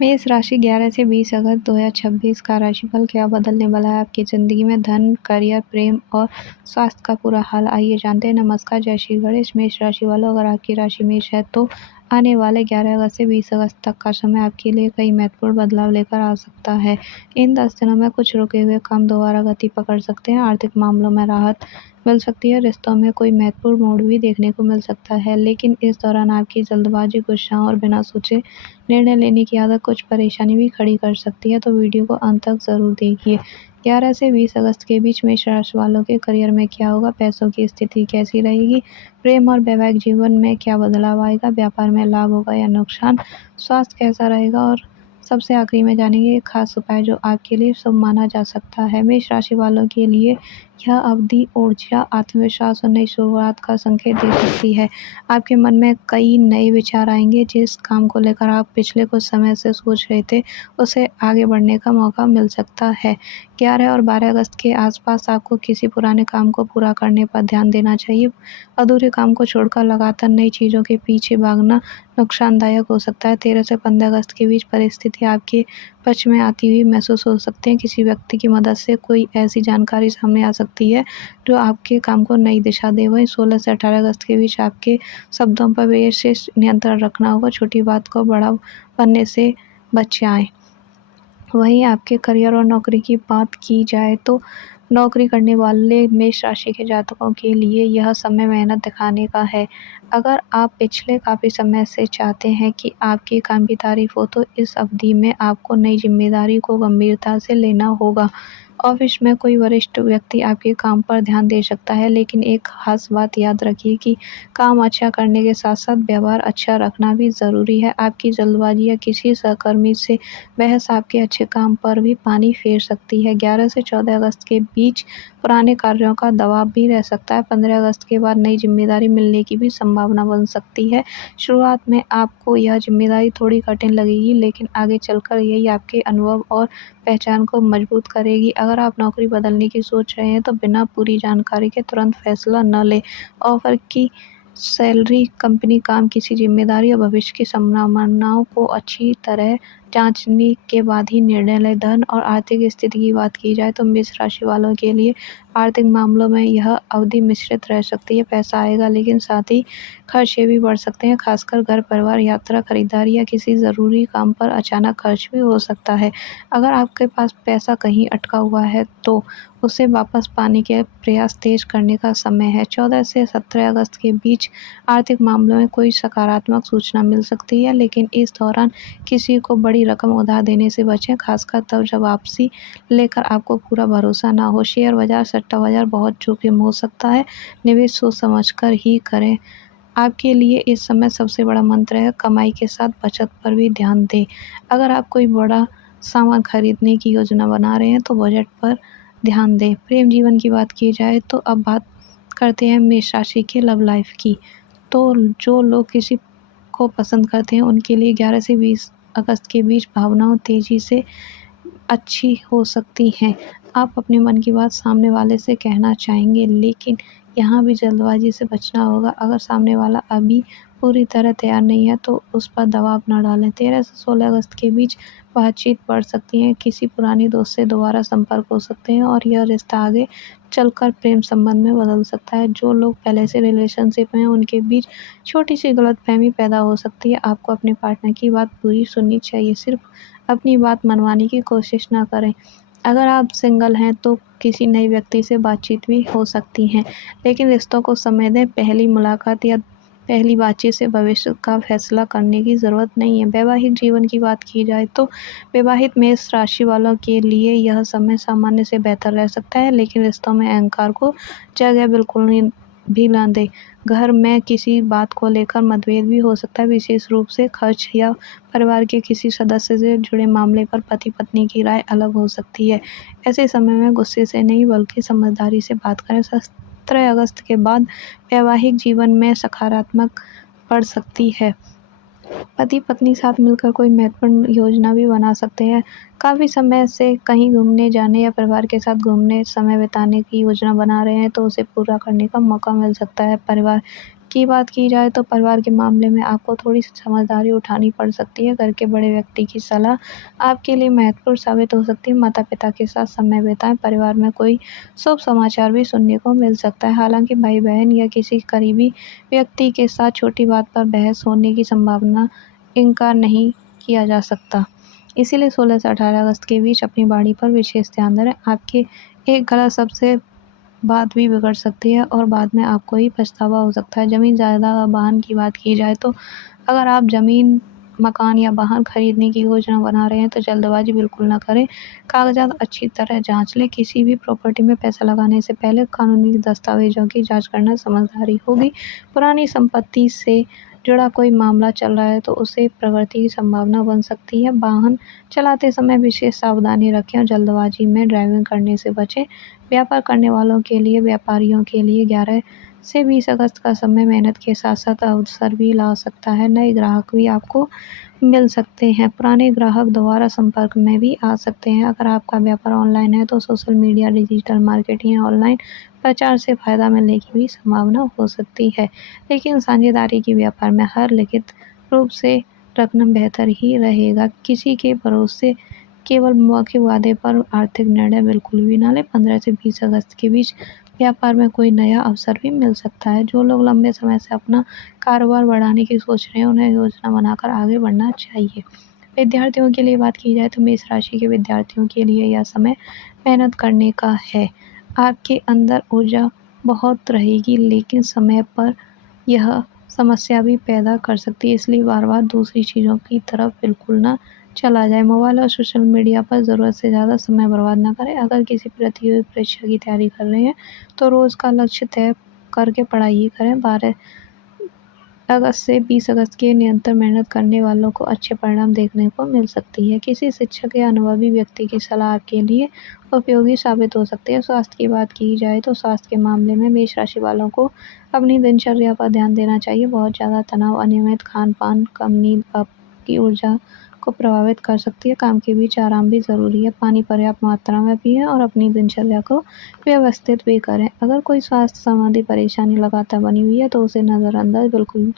मेष राशि 11 से 20 अगस्त 2026 का राशिफल क्या बदलने वाला है आपकी ज़िंदगी में। धन, करियर, प्रेम और स्वास्थ्य का पूरा हाल आइए जानते हैं। नमस्कार, जय श्री गणेश। मेष राशि वालों, अगर आपकी राशि मेष है तो आने वाले 11 अगस्त से 20 अगस्त तक का समय आपके लिए कई महत्वपूर्ण बदलाव लेकर आ सकता है। इन 10 दिनों में कुछ रुके हुए काम दोबारा गति पकड़ सकते हैं। आर्थिक मामलों में राहत मिल सकती है। रिश्तों में कोई महत्वपूर्ण मोड़ भी देखने को मिल सकता है, लेकिन इस दौरान आपकी जल्दबाजी, गुस्सा और बिना सोचे निर्णय लेने की आदत कुछ परेशानी भी खड़ी कर सकती है, तो वीडियो को अंत तक ज़रूर देखिए। 11 से 20 अगस्त के बीच मेष राशि वालों के करियर में क्या होगा, पैसों की स्थिति कैसी रहेगी, प्रेम और वैवाहिक जीवन में क्या बदलाव आएगा, व्यापार में लाभ होगा या नुकसान, स्वास्थ्य कैसा रहेगा और सबसे आखिरी में जानेंगे एक खास उपाय जो आपके लिए शुभ माना जा सकता है। मेष राशि वालों के लिए यह अवधि ऊर्जा, आत्मविश्वास और नई शुरुआत का संकेत दे सकती है। आपके मन में कई नए विचार आएंगे। जिस काम को लेकर आप पिछले कुछ समय से सोच रहे थे, उसे आगे बढ़ने का मौका मिल सकता है। 11 और 12 अगस्त के आसपास आपको किसी पुराने काम को पूरा करने पर ध्यान देना चाहिए। अधूरे काम को छोड़कर लगातार नई चीज़ों के पीछे भागना नुकसानदायक हो सकता है। 13 से 15 अगस्त के बीच परिस्थिति आपके पक्ष में आती हुई महसूस हो सकती है। किसी व्यक्ति की मदद से कोई ऐसी जानकारी सामने आ सकती है जो आपके काम को नई दिशा दे। वहीं 16 से 18 अगस्त के बीच आपके शब्दों पर विशेष नियंत्रण रखना होगा। छोटी बात को बड़ा बनने से बचाएं। वहीं आपके करियर और नौकरी की बात की जाए तो नौकरी करने वाले मेष राशि के जातकों के लिए यह समय मेहनत दिखाने का है। अगर आप पिछले काफ़ी समय से चाहते हैं कि आपके काम की तारीफ हो, तो इस अवधि में आपको नई जिम्मेदारी को गंभीरता से लेना होगा। ऑफिस में कोई वरिष्ठ व्यक्ति आपके काम पर ध्यान दे सकता है, लेकिन एक खास बात याद रखिए कि काम अच्छा करने के साथ साथ व्यवहार अच्छा रखना भी ज़रूरी है। आपकी जल्दबाजी या किसी सहकर्मी से बहस आपके अच्छे काम पर भी पानी फेर सकती है। 11 से 14 अगस्त के बीच पुराने कार्यों का दबाव भी रह सकता है। 15 अगस्त के बाद नई जिम्मेदारी मिलने की भी संभावना बन सकती है। शुरुआत में आपको यह जिम्मेदारी थोड़ी कठिन लगेगी, लेकिन आगे चलकर यही आपके अनुभव और पहचान को मजबूत करेगी। अगर आप नौकरी बदलने की सोच रहे हैं तो बिना पूरी जानकारी के तुरंत फैसला न लें। ऑफर की सैलरी, कंपनी काम, किसी जिम्मेदारी और भविष्य की संभावनाओं को अच्छी तरह जांचने के बाद ही निर्णय लें। धन और आर्थिक स्थिति की बात की जाए तो मेष राशि वालों के लिए आर्थिक मामलों में यह अवधि मिश्रित रह सकती है। पैसा आएगा, लेकिन साथ ही खर्चे भी बढ़ सकते हैं, खासकर घर, परिवार, यात्रा, खरीदारी या किसी ज़रूरी काम पर अचानक खर्च भी हो सकता है। अगर आपके पास पैसा कहीं अटका हुआ है तो उसे वापस पाने के प्रयास तेज करने का समय है। 14 से 17 अगस्त के बीच आर्थिक मामलों में कोई सकारात्मक सूचना मिल सकती है, लेकिन इस दौरान किसी को बड़ी रकम उधार देने से बचें, खासकर तब जब वापसी लेकर आपको पूरा भरोसा ना हो। शेयर बाजार, सट्टा बाजार बहुत जोखिम हो सकता है। निवेश सोच समझकर ही करें। आपके लिए इस समय सबसे बड़ा मंत्र है कमाई के साथ बचत पर भी ध्यान दें। अगर आप कोई बड़ा सामान खरीदने की योजना बना रहे हैं तो बजट पर ध्यान दें। प्रेम जीवन की बात की जाए तो अब बात करते हैं मेष राशि के लव लाइफ की। तो जो लोग किसी को पसंद करते हैं उनके लिए 11 से 20 अगस्त के बीच भावनाओं तेजी से अच्छी हो सकती हैं। आप अपने मन की बात सामने वाले से कहना चाहेंगे, लेकिन यहाँ भी जल्दबाजी से बचना होगा। अगर सामने वाला अभी पूरी तरह तैयार नहीं है तो उस पर दबाव न डालें। 13 से 16 अगस्त के बीच बातचीत बढ़ सकती है। किसी पुरानी दोस्त से दोबारा संपर्क हो सकते हैं और यह रिश्ता आगे चलकर प्रेम संबंध में बदल सकता है। जो लोग पहले से रिलेशनशिप में हैं उनके बीच छोटी सी गलतफहमी पैदा हो सकती है। आपको अपने पार्टनर की बात पूरी सुननी चाहिए, सिर्फ अपनी बात मनवाने की कोशिश ना करें। अगर आप सिंगल हैं तो किसी नए व्यक्ति से बातचीत भी हो सकती है, लेकिन रिश्तों को समय दें। पहली मुलाकात या पहली बातचीत से भविष्य का फैसला करने की ज़रूरत नहीं है। वैवाहिक जीवन की बात की जाए तो विवाहित मेष राशि वालों के लिए यह समय सामान्य से बेहतर रह सकता है, लेकिन रिश्तों में अहंकार को जगह बिल्कुल नहीं भी ना दें। घर में किसी बात को लेकर मतभेद भी हो सकता है, विशेष रूप से खर्च या परिवार के किसी सदस्य से जुड़े मामले पर पति पत्नी की राय अलग हो सकती है। ऐसे समय में गुस्से से नहीं बल्कि समझदारी से बात करें। 17 अगस्त के बाद वैवाहिक जीवन में सकारात्मक बढ़ सकती है। पति पत्नी साथ मिलकर कोई महत्वपूर्ण योजना भी बना सकते हैं। काफ़ी समय से कहीं घूमने जाने या परिवार के साथ घूमने समय बिताने की योजना बना रहे हैं तो उसे पूरा करने का मौका मिल सकता है। परिवार की बात की जाए तो परिवार के मामले में आपको थोड़ी सी समझदारी उठानी पड़ सकती है। घर के बड़े व्यक्ति की सलाह आपके लिए महत्वपूर्ण साबित हो सकती है। माता-पिता के साथ समय बिताएं। परिवार में कोई शुभ समाचार भी सुनने को मिल सकता है। हालांकि भाई-बहन या किसी करीबी व्यक्ति के साथ छोटी बात पर बहस होने की संभावना इनकार नहीं किया जा सकता। इसीलिए 16 से 18 अगस्त के बीच अपनी बाड़ी पर विशेष ध्यान दें। आपके एक गलत शब्द से बात भी बिगड़ सकती है और बाद में आपको ही पछतावा हो सकता है। ज़मीन जायदाद और वाहन की बात की जाए तो अगर आप ज़मीन, मकान या वाहन खरीदने की योजना बना रहे हैं तो जल्दबाजी बिल्कुल ना करें। कागज़ात अच्छी तरह जाँच लें। किसी भी प्रॉपर्टी में पैसा लगाने से पहले कानूनी दस्तावेज़ों की जाँच करना समझदारी होगी। पुरानी संपत्ति से जुड़ा कोई मामला चल रहा है तो उसे प्रगति की संभावना बन सकती है। वाहन चलाते समय विशेष सावधानी रखें और जल्दबाजी में ड्राइविंग करने से बचें। व्यापार करने वालों के लिए, व्यापारियों के लिए 11 से 20 अगस्त का समय मेहनत के साथ-साथ अवसर भी ला सकता है। नए ग्राहक भी आपको मिल सकते हैं। पुराने ग्राहक दोबारा संपर्क में भी आ सकते हैं। अगर आपका व्यापार ऑनलाइन है तो सोशल मीडिया, डिजिटल मार्केटिंग या ऑनलाइन प्रचार से फ़ायदा मिलने की भी संभावना हो सकती है। लेकिन साझेदारी के व्यापार में हर लिखित रूप से रखना बेहतर ही रहेगा। किसी के भरोसे केवल मौखिक वादे पर आर्थिक निर्णय बिल्कुल भी ना लें। 15 से 20 अगस्त के बीच व्यापार में कोई नया अवसर भी मिल सकता है। जो लोग लंबे समय से अपना कारोबार बढ़ाने की सोच रहे हैं, उन्हें योजना बनाकर आगे बढ़ना चाहिए। विद्यार्थियों के लिए बात की जाए तो मेष राशि के विद्यार्थियों के लिए यह समय मेहनत करने का है। आपके अंदर ऊर्जा बहुत रहेगी, लेकिन समय पर यह समस्या भी पैदा कर सकती है, इसलिए बार-बार दूसरी चीज़ों की तरफ बिल्कुल ना चला जाए। मोबाइल और सोशल मीडिया पर ज़रूरत से ज़्यादा समय बर्बाद ना करें। अगर किसी प्रतियोगी परीक्षा की तैयारी कर रहे हैं तो रोज़ का लक्ष्य तय करके पढ़ाई करें। 12 अगस्त से 20 अगस्त के निरंतर मेहनत करने वालों को अच्छे परिणाम देखने को मिल सकती है। किसी शिक्षक या अनुभवी व्यक्ति की सलाह आपके लिए उपयोगी साबित हो सकती है। स्वास्थ्य की बात की जाए तो स्वास्थ्य के मामले में मेष राशि वालों को अपनी दिनचर्या पर ध्यान देना चाहिए। बहुत ज़्यादा तनाव, अनियमित खान-पान, कम नींद आपकी ऊर्जा को प्रभावित कर सकती है। काम के बीच आराम भी ज़रूरी है। पानी पर्याप्त मात्रा में पिएं और अपनी दिनचर्या को व्यवस्थित भी करें। अगर कोई स्वास्थ्य संबंधी परेशानी लगातार बनी हुई है तो उसे नज़रअंदाज बिल्कुल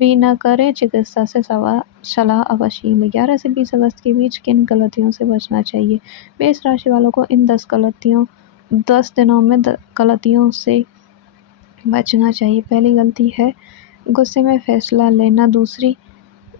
भी न करें। चिकित्सा से सलाह अवश्य लें। 11 से 20 अगस्त के बीच किन गलतियों से बचना चाहिए? मेष राशि वालों को इन 10 दिनों में गलतियों से बचना चाहिए। पहली गलती है गुस्से में फैसला लेना। दूसरी,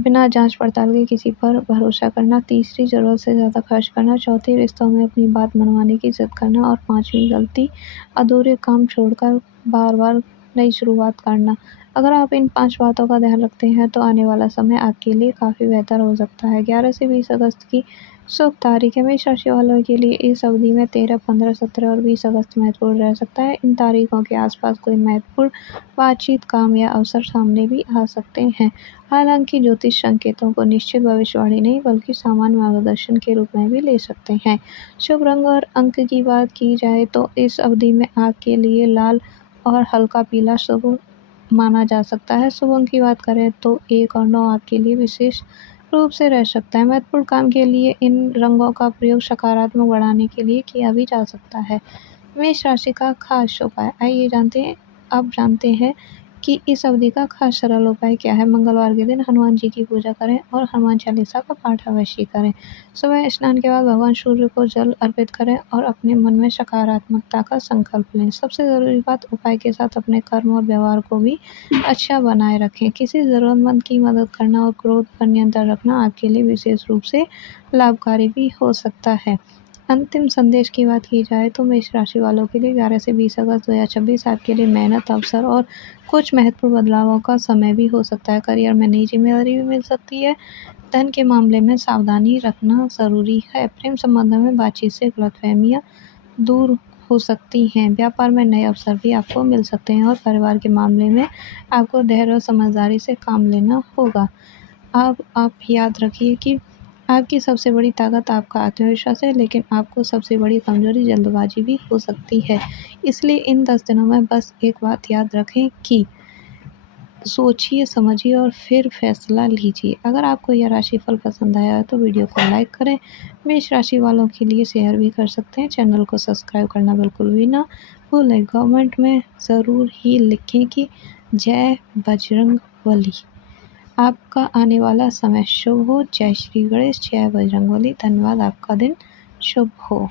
बिना जांच पड़ताल के किसी पर भरोसा करना। तीसरी, ज़रूरत से ज़्यादा खर्च करना। चौथी, रिश्तों में अपनी बात मनवाने की ज़िद करना। और पाँचवीं गलती, अधूरे काम छोड़कर बार-बार नई शुरुआत करना। अगर आप इन 5 बातों का ध्यान रखते हैं तो आने वाला समय आपके लिए काफ़ी बेहतर हो सकता है। 11 से 20 अगस्त की शुभ तारीख है। मेष राशि वालों के लिए इस अवधि में 13, 15, 17 और 20 अगस्त महत्वपूर्ण रह सकता है। इन तारीखों के आसपास कोई महत्वपूर्ण बातचीत, काम या अवसर सामने भी आ सकते हैं। हालांकि ज्योतिष संकेतों को निश्चित भविष्यवाणी नहीं बल्कि सामान्य मार्गदर्शन के रूप में भी ले सकते हैं। शुभ रंग और अंक की बात की जाए तो इस अवधि में आपके लिए लाल और हल्का पीला शुभ माना जा सकता है। शुभ अंक की बात करें तो 1 और 9 आपके लिए विशेष रूप से रह सकता है। महत्वपूर्ण काम के लिए इन रंगों का प्रयोग सकारात्मक बढ़ाने के लिए किया भी जा सकता है। मेष राशि का खास उपाय, आइए जानते हैं कि इस अवधि का खास सरल उपाय क्या है। मंगलवार के दिन हनुमान जी की पूजा करें और हनुमान चालीसा का पाठ अवश्य करें। सुबह स्नान के बाद भगवान सूर्य को जल अर्पित करें और अपने मन में सकारात्मकता का संकल्प लें। सबसे ज़रूरी बात, उपाय के साथ अपने कर्म और व्यवहार को भी अच्छा बनाए रखें। किसी ज़रूरतमंद की मदद करना और क्रोध पर नियंत्रण रखना आपके लिए विशेष रूप से लाभकारी भी हो सकता है। अंतिम संदेश की बात की जाए तो मेष राशि वालों के लिए 11 से 20 अगस्त 2026 आपके लिए मेहनत, अवसर और कुछ महत्वपूर्ण बदलावों का समय भी हो सकता है। करियर में नई जिम्मेदारी भी मिल सकती है। धन के मामले में सावधानी रखना ज़रूरी है। प्रेम संबंधों में बातचीत से गलतफहमियां दूर हो सकती हैं। व्यापार में नए अवसर भी आपको मिल सकते हैं और परिवार के मामले में आपको धैर्य और समझदारी से काम लेना होगा। अब आप याद रखिए कि आपकी सबसे बड़ी ताकत आपका आत्मविश्वास है, लेकिन आपको सबसे बड़ी कमजोरी जल्दबाजी भी हो सकती है। इसलिए इन 10 दिनों में बस एक बात याद रखें कि सोचिए, समझिए और फिर फैसला लीजिए। अगर आपको यह राशिफल पसंद आया है तो वीडियो को लाइक करें। मेष राशि वालों के लिए शेयर भी कर सकते हैं। चैनल को सब्सक्राइब करना बिल्कुल भी ना भूलें। कमेंट में ज़रूर ही लिखें कि जय बजरंगबली। आपका आने वाला समय शुभ हो। जय श्री गणेश, जय बजरंगबली। धन्यवाद। आपका दिन शुभ हो।